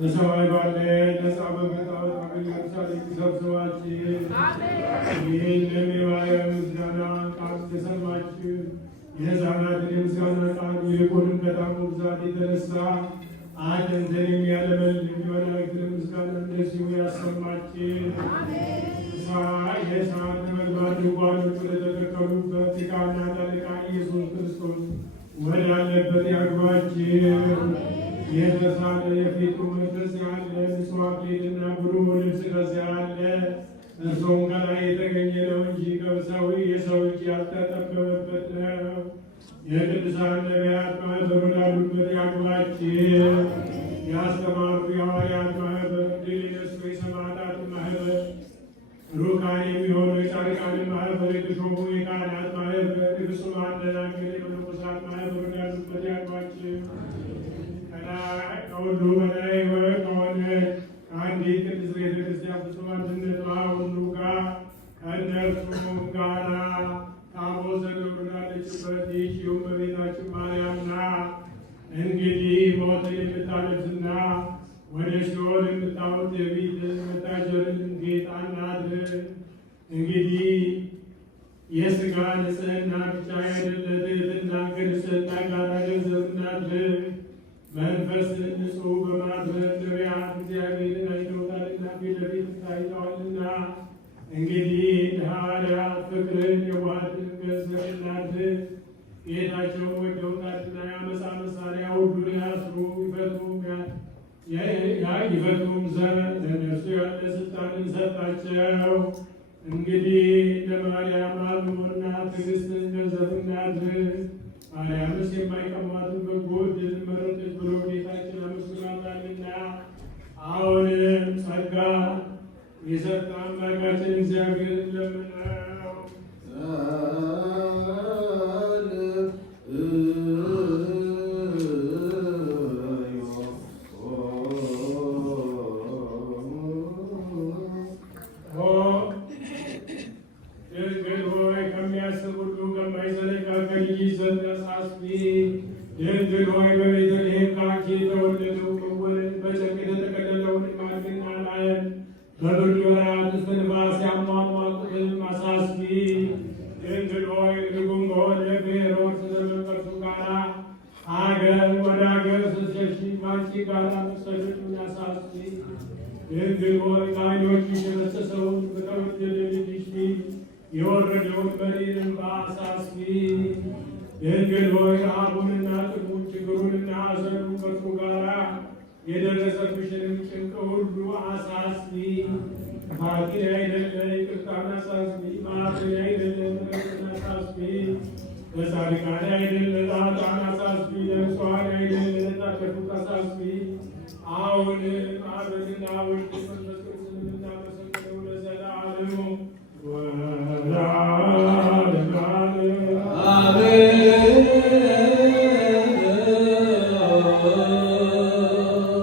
በሰማይ ባለ ነፃ በመጣው አገልጋዮች ተሰብስባችሁ ይህንን የማርያም ምስጋና ቃል የሰማችሁ የሕፃናትን የምስጋና ቃል ይልቁንም በጣም ብዛት የተነሳ አጥንትን የሚያለመልም የመላእክትን ምስጋና እንደዚሁ ያሰማችሁ። የእሳት ነበልባል ድንኳኖች ወደተተከሉበት የካህናት አለቃ ኢየሱስ ክርስቶስ ወዳለበት ያግባችሁ። የተሳለ የፊቱ መንፈስ ያለ ምስዋዕትና ብሩህ ልብስ ከዚያ አለ። እርሱም ከላይ የተገኘ ነው እንጂ ከሰው የሰው እጅ ያልተጠበበበት ነው። የቅዱሳን ነቢያት ማኅበር ወዳሉበት ያግባችሁ። ያስተማሩ የሐዋርያት ማኅበር፣ ድል የነሱ የሰማዕታት ማኅበር፣ ሩቃን የሚሆኑ የጻድቃን ማኅበር፣ የተሾሙ የካህናት ማኅበር፣ የፍጹማን ደናግል የመነኮሳት ማኅበር ወዳሉበት ያግባችሁ። ከሁሉ በላይ ከሆነ አንዲት ቅድስት ቤተ ክርስቲያን ፍጹም አንድነቷ ሁሉ ጋር ከእነርሱም ጋራ ታቦት ዘደብር ወዳለችበት ይህችውም እመቤታችን ማርያም ናት። እንግዲህ ሞትን የምታለብስና ወደ ሲኦል የምታወርድ የፊት መታጀርን ጌጥ አናድርግ። እንግዲህ የሥጋ ንጽሕና ብቻ ያይደለ ትሕትና ከንጽሕና ጋር ገንዘብ እናድርግ። መንፈስን ንጹሕ በማድረግ ነቢያት እግዚአብሔርን አይተውታልና ፊት ለፊት ታይተዋልና። እንግዲህ ለሐዋርያት ፍቅርን የዋሃትን ገንዘብ እናድርግ። ጌታቸውን ወደውታልና የዓመፃ መሳሪያ ሁሉን ያስሩ ይፈቱም ዘንድ ለእነርሱ ያለ ሥልጣንን ሰጣቸው። እንግዲህ ለማርያም አብቦና ትዕግሥትን ገንዘብ እናድርግ። ማርያምስ የማይቀማትን በጎ ዕድል መረጠች ብሎ ጌታችን አመስግኗታልና። አሁንም ጸጋ የሰጠ አምላካችን እግዚአብሔርን ለምነው። ድንግል ሆይ ከሚያስብ ሁሉ ከማይዘነጋ ከልጅ ዘንድ አሳስቢ። ድንግል ሆይ በቤተልሔም ከአንቺ የተወለደው መወለድ በጨርቅ የተጠቀለለውን ማግና ላየን በብርድ ወራት እስትንፋስ ያሟሟቁትን አሳስቢ። ድንግል ሆይ ርጉም በሆነ በሄሮድስ ዘመን ከእርሱ ጋር አገር ወደ አገር ስትሸሺ ከአንቺ ጋር መሰደዱን አሳስቢ። ድንግል ሆይ ከዓይኖችሽ የፈሰሰውን በተወደደ ልጅሽ ፊት የወረደውን መሪር እንባ አሳስቢ። ድንግል ሆይ ረሃቡንና ጥሙን ችግሩንና ሐዘኑን ከእርሱ ጋር የደረሰብሽንም ጭንቅ ሁሉ አሳስቢ። ጥፋትን አይደለ ይቅርታን አሳስቢ። መዓትን አይደለ ምሕረትን አሳስቢ። ለጻድቃን አይደለ ለኃጥአን አሳስቢ። ለንጹሐን አይደለ ለታጠቁት አሳስቢ። አሁንም አብና ወልድ መንፈስ